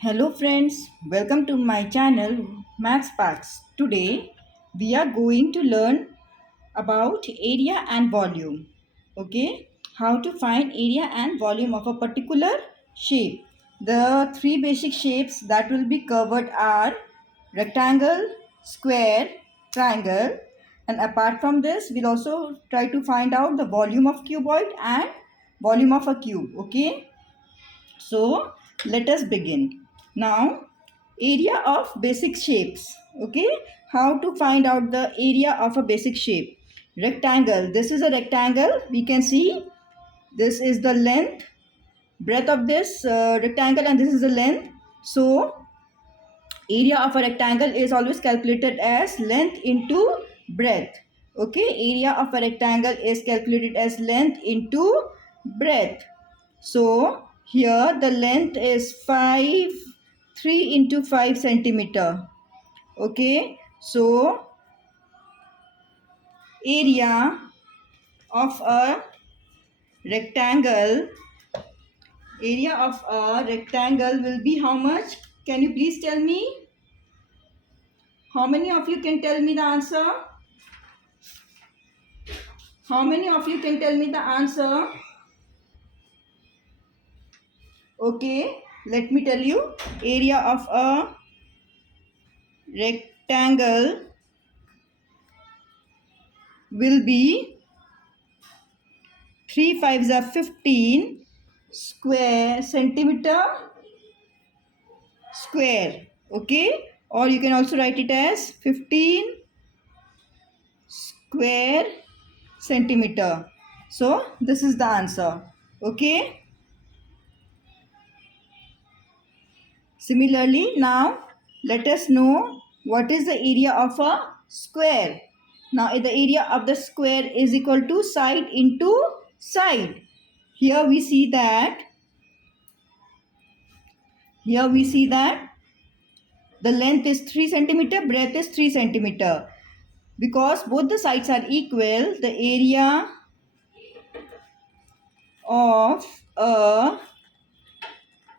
Hello friends, welcome to my channel Max Packs. Today we are going to learn about area and volume. Okay, how to find area and volume of a particular shape. The three basic shapes that will be covered are rectangle, square, triangle, and apart from this we'll also try to find out the volume of cuboid and volume of a cube. Okay, so let us begin. Now, area of basic shapes. Okay, how to find out the area of a basic shape? Rectangle. This is a rectangle. We can see this is the length, breadth of this rectangle, and this is the length. So, area of a rectangle is always calculated as length into breadth. Okay, area of a rectangle is calculated as length into breadth. So here the length is 3 into 5 centimeter. Okay, so area of a rectangle, area of a rectangle will be how much? Can you please tell me? How many of you can tell me the answer? How many of you can tell me the answer? Okay, let me tell you. Area of a rectangle will be 3 5s are 15 square centimeter square. Okay, or you can also write it as 15 square centimeter. So this is the answer. Okay, similarly now let us know what is the area of a square. Now the area of the square is equal to side into side. Here we see that the length is 3 centimeter, breadth is 3 centimeter. Because both the sides are equal, the area of a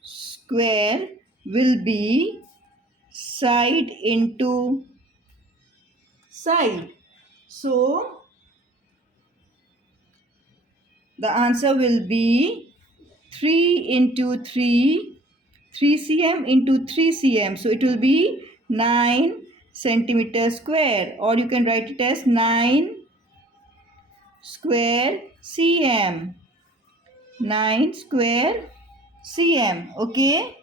square will be side into side. So the answer will be 3 into 3 cm into 3 cm. So it will be 9 centimeter square, or you can write it as 9 square cm. 9 square cm. Okay,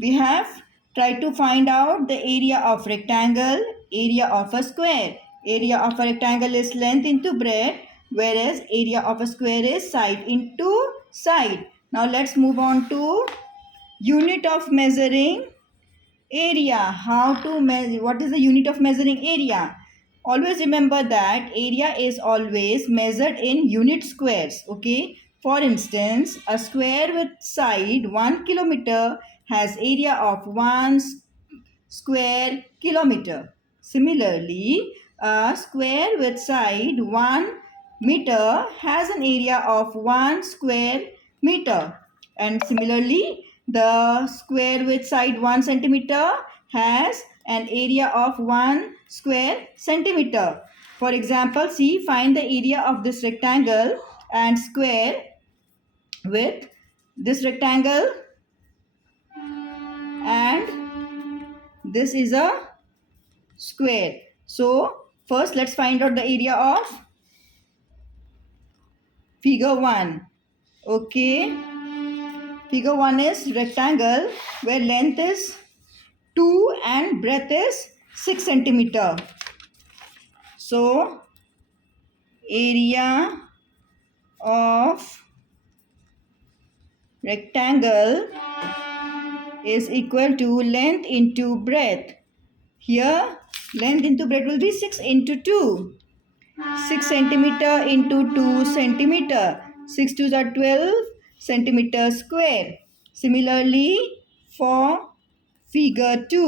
we have tried to find out the area of rectangle, area of a square. Area of a rectangle is length into breadth, whereas area of a square is side into side. Now let's move on to unit of measuring area. How to measure? What is the unit of measuring area? Always remember that area is always measured in unit squares. Okay, for instance, a square with side 1 kilometer has area of 1 square kilometer. Similarly, a square with side 1 meter has an area of 1 square meter. And similarly, the square with side 1 centimeter has an area of 1 square centimeter. For example, see, find the area of this rectangle and square with this rectangle, and this is a square. So first let's find out the area of figure 1. Okay, figure 1 is rectangle where length is 2 and breadth is 6 centimeter. So area of rectangle is equal to length into breadth. Here length into breadth will be 6 into 2. 6 centimeter into 2 centimeter. 6 2s are 12 centimeter square. Similarly for figure 2,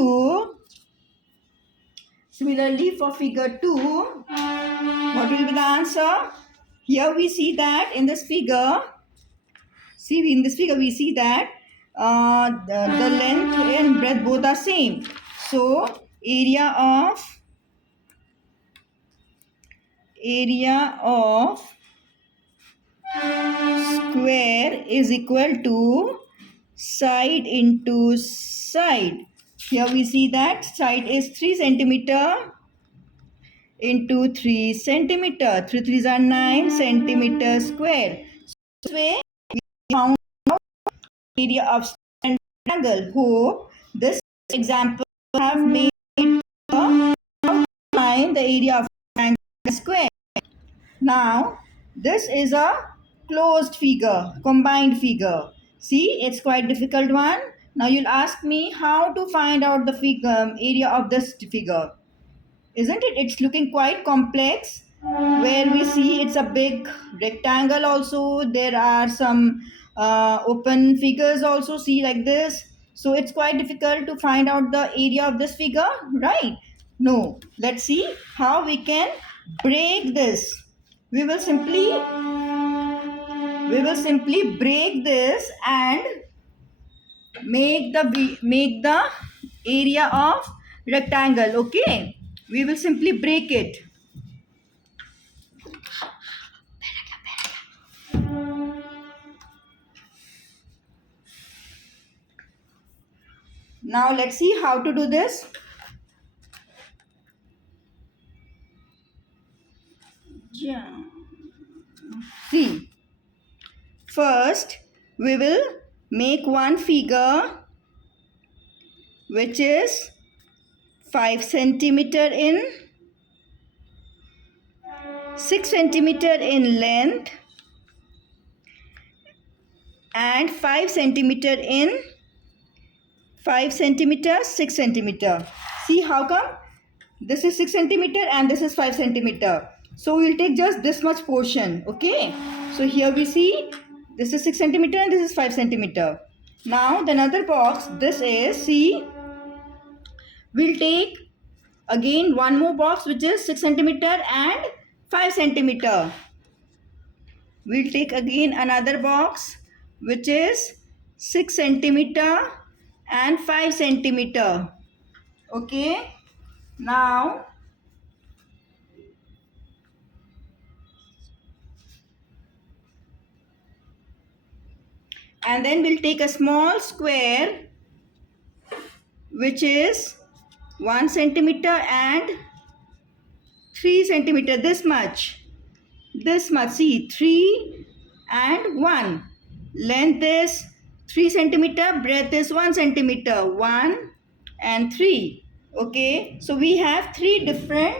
what will be the answer? Here we see that in this figure we see that the length and breadth both are same. So area of square is equal to side into side. Here we see that side is 3 centimeter into 3 centimeter. 3 3s are 9 centimeter square. This way we found area of triangle. Hope this example have made find the area of triangle square. Now this is a closed figure, combined figure. See, it's quite difficult one. Now you'll ask me how to find out the figure area of this figure. Isn't it? It's looking quite complex. Where we see it's a big rectangle also. There are some open figures also, see like this. So it's quite difficult to find out the area of this figure, right? No. Let's see how we can break this. We will simply break this and make the area of rectangle. Okay, we will simply break it. Now let's see how to do this. Yeah. See, first we will make one figure which is 5 centimeter in, 6 centimeter in length and 5 centimeter in, 5 centimeter, 6 centimeter. See how come? This is 6 centimeter and this is 5 centimeter. So we will take just this much portion. Okay. So here we see this is 6 centimeter and this is 5 centimeter. Now the another box, this is, see, we'll take again one more box which is 6 centimeter and 5 centimeter. We'll take again another box which is 6 centimeter and 5 centimeter. Okay. Now and then we'll take a small square which is 1 centimeter and 3 centimeter, this much, see, 3 and 1. Length is 3 centimeter, breadth is 1 centimeter, 1 and 3. Okay, so we have 3 different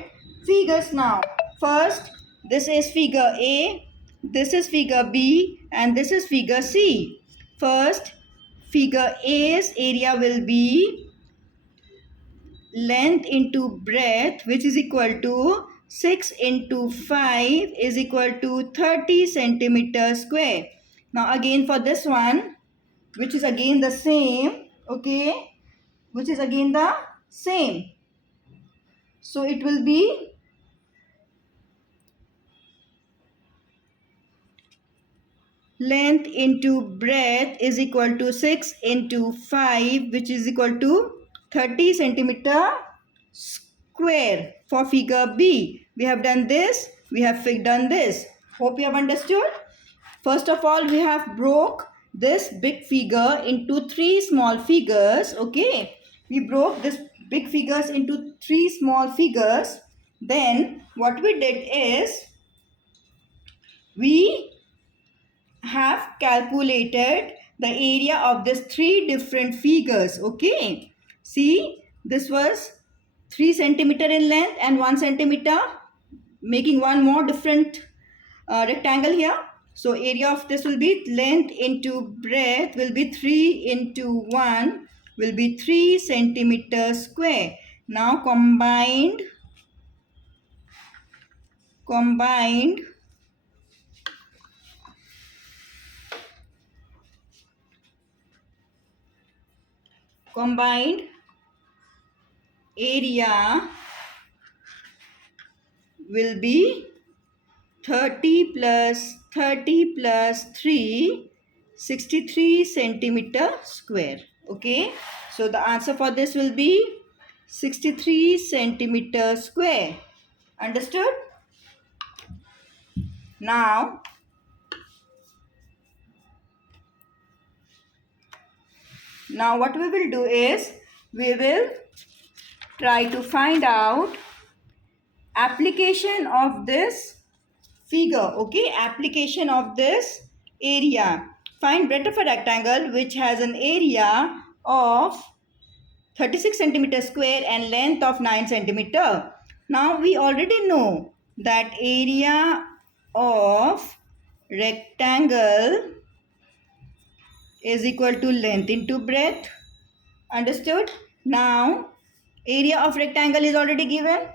figures now. First, this is figure A, this is figure B and this is figure C. First, figure A's area will be length into breadth, which is equal to 6 into 5 is equal to 30 centimeter square. Now again for this one, which is again the same, okay, which is again the same. So it will be length into breadth is equal to 6 into 5, which is equal to 30 centimeter square. For figure B, we have done this, we have done this. Hope you have understood. First of all, we have broke this big figure into 3 small figures. Okay, we broke this big figures into 3 small figures. Then what we did is we have calculated the area of these 3 different figures. Okay, see, this was 3 centimeter in length and 1 centimeter, making one more different rectangle here. So area of this will be length into breadth will be 3 into 1 will be 3 centimeter square. Now combined area will be 30 plus 3, 63 centimeter square. Okay, so the answer for this will be 63 centimeter square. Understood? Now what we will do is we will try to find out application of this figure. Okay, application of this area. Find breadth of a rectangle which has an area of 36 centimeter square and length of 9 centimeter. Now we already know that area of rectangle is equal to length into breadth. Understood? Now area of rectangle is already given.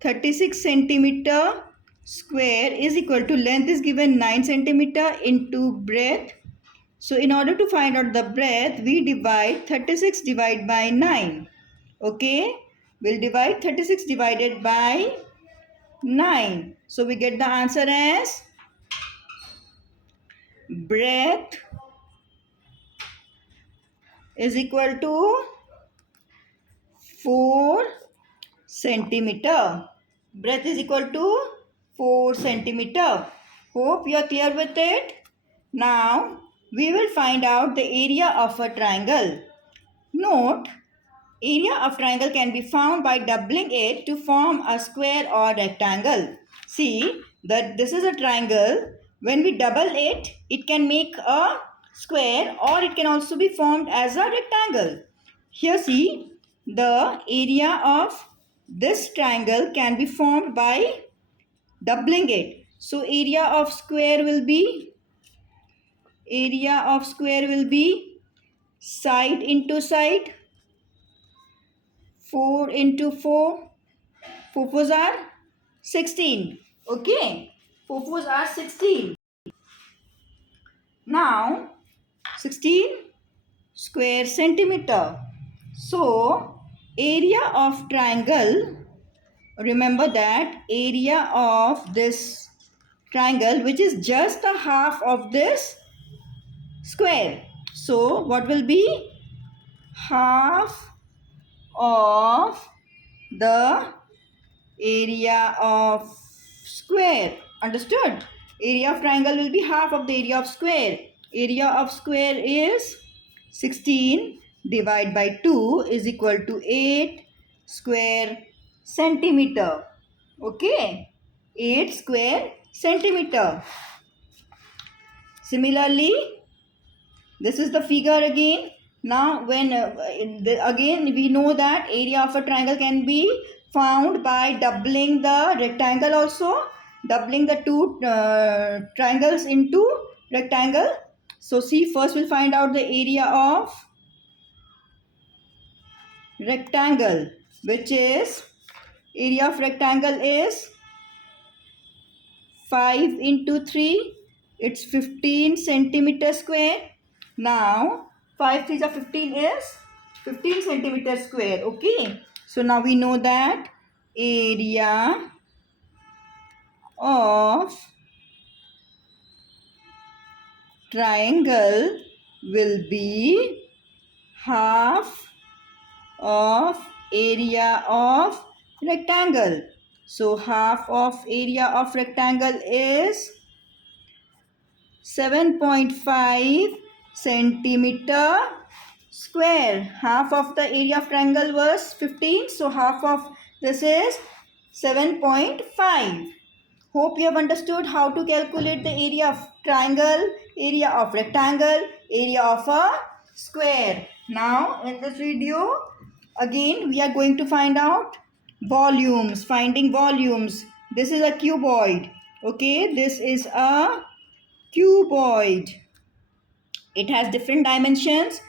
36 centimeter square is equal to length is given 9 centimeter into breadth. So in order to find out the breadth, we divide 36 divided by 9. Okay, we'll divide 36 divided by 9. So we get the answer as breadth is equal to 4 centimeter. Breadth is equal to 4 centimeter. Hope you are clear with it. Now we will find out the area of a triangle. Note, area of triangle can be found by doubling it to form a square or rectangle. See that this is a triangle. When we double it, it can make a square or it can also be formed as a rectangle. Here see, the area of this triangle can be formed by doubling it. So area of square will be side into side. 4 into 4. 4 fours are 16. Okay. 4 fours are 16. Now 16 square centimeter. So area of triangle, remember that area of this triangle which is just a half of this square. So what will be half of the area of square? Understood? Area of triangle will be half of the area of square. Area of square is 16 divided by 2 is equal to 8 square centimeter. Okay, 8 square centimeter. Similarly, this is the figure again. Now when again we know that area of a triangle can be found by doubling the rectangle also. Doubling the two triangles into rectangle. So see, first we'll find out the area of rectangle, which is area of rectangle is 5 into 3. It's 15 centimeter square. Now 5 3s are 15 is 15 centimeter square. Okay. So now we know that area of triangle will be half of area of rectangle. So half of area of rectangle is 7.5 centimeter square. Half of the area of triangle was 15. So half of this is 7.5. Hope you have understood how to calculate the area of triangle, area of rectangle, area of a square. Now in this video, again we are going to find out volumes, finding volumes. This is a cuboid. Okay, this is a cuboid. It has different dimensions.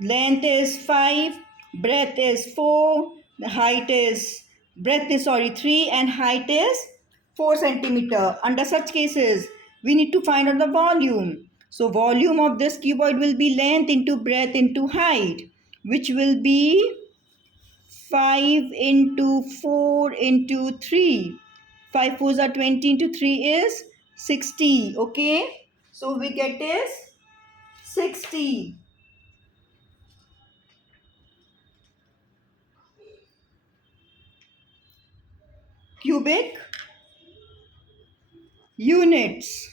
Length is 5, breadth is 4, breadth is 3 and height is 4 centimeter. Under such cases, we need to find out the volume. So volume of this cuboid will be length into breadth into height, which will be 5 into 4 into 3. 5 4s are 20 into 3 is 60. Okay. So we get is 60. Cubic units.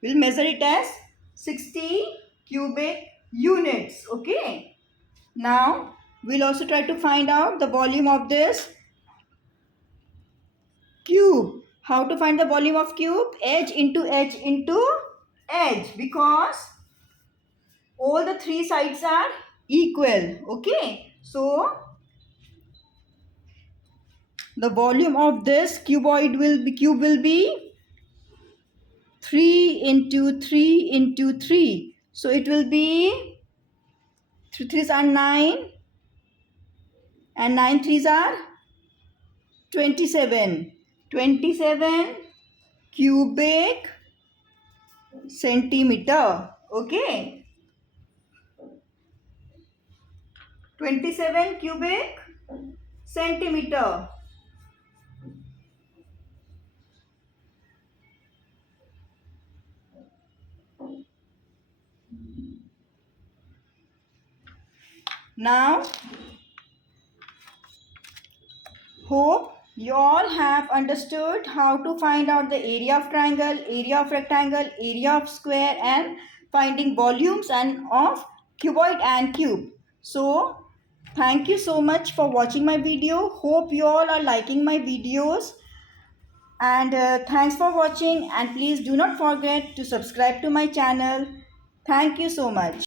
We'll measure it as 60 cubic units. Okay. Now we'll also try to find out the volume of this cube. How to find the volume of cube? Edge into edge into edge, because all the three sides are equal. Okay. So the volume of this cube will be 3 into 3 into 3. So it will be 3 3s are 9 and 9 3s are 27. 27 cubic centimeter. Okay. 27 cubic centimeter. Now, hope you all have understood how to find out the area of triangle, area of rectangle, area of square, and finding volumes and of cuboid and cube. So, thank you so much for watching my video. Hope you all are liking my videos. And thanks for watching, and please do not forget to subscribe to my channel. Thank you so much.